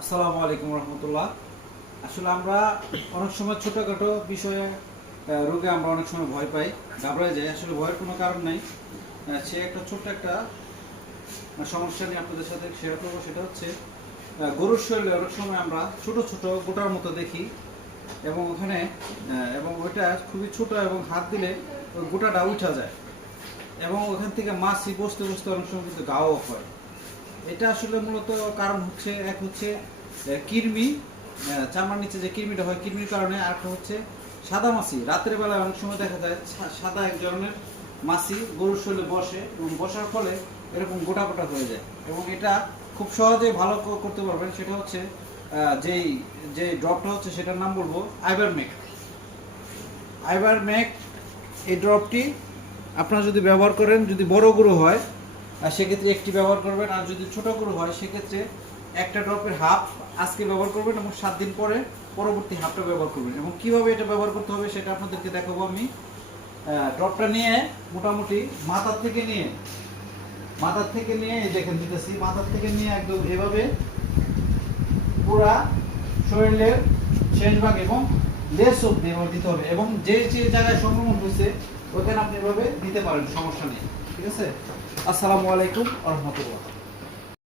আসসালামু আলাইকুম রহমতুল্লাহ। আসলে আমরা অনেক সময় ছোটোখাটো বিষয়ে রোগে আমরা অনেক সময় ভয় পাই, ঘাবড়ায় যাই। আসলে ভয়ের কোনো কারণ নেই। সে একটা ছোট্ট একটা সমস্যা নিয়ে আপনাদের সাথে শেয়ার করবো। সেটা হচ্ছে গরুর শরীরে অনেক সময় আমরা ছোট ছোট গোটার মতো দেখি, এবং ওখানে এবং ওইটা খুবই ছোট, এবং হাত দিলে ওই গোটাটা উঠা যায়, এবং ওখান থেকে মাছি বসতে বসতে অনেক সময় কিন্তু গাও হয়। এটা আসলে মূলত কারণ হচ্ছে, এক হচ্ছে কৃমি, চামড়ার নিচে যে কৃমিটা হয় কৃমির কারণে, আর একটা হচ্ছে সাদা মাছি। রাতের বেলায় অনেক সময় দেখা যায় সাদা এক ধরনের মাছি গরুর শরীরে বসে, এবং বসার ফলে এরকম গোটা গোটা হয়ে যায়। এবং এটা খুব সহজে ভালো করতে পারবেন। সেটা হচ্ছে যেই যে ড্রপটা হচ্ছে সেটার নাম বলবো আইভারমেক। আইভারমেক এই ড্রপটি আপনারা যদি ব্যবহার করেন, যদি বড় গরু হয় আর সেক্ষেত্রে একটি ব্যবহার করবেন, আর যদি ছোট গরু হয় সেক্ষেত্রে একটা ড্রপের হাফ আজকে ব্যবহার করবেন, এবং 7 দিন পরে পরবর্তী হাফটা ব্যবহার করবেন। এবং কিভাবে এটা ব্যবহার করতে হবে সেটা আপনাদেরকে দেখাবো আমি। ড্রপটা নিয়ে মোটামুটি মাথার থেকে নিয়ে দেখেন দিতেছি, মাথার থেকে নিয়ে একদম এভাবে পুরা শরীরের শেষ ভাগ এবং লেস অব্দি এভাবে দিতে হবে, এবং যে যে জায়গায় সংক্রমণ হয়েছে ওখানে আপনি এভাবে দিতে পারেন, সমস্যা নেই। ঠিক আছে। আসসালামু আলাইকুম ওয়া রাহমাতুল্লাহ।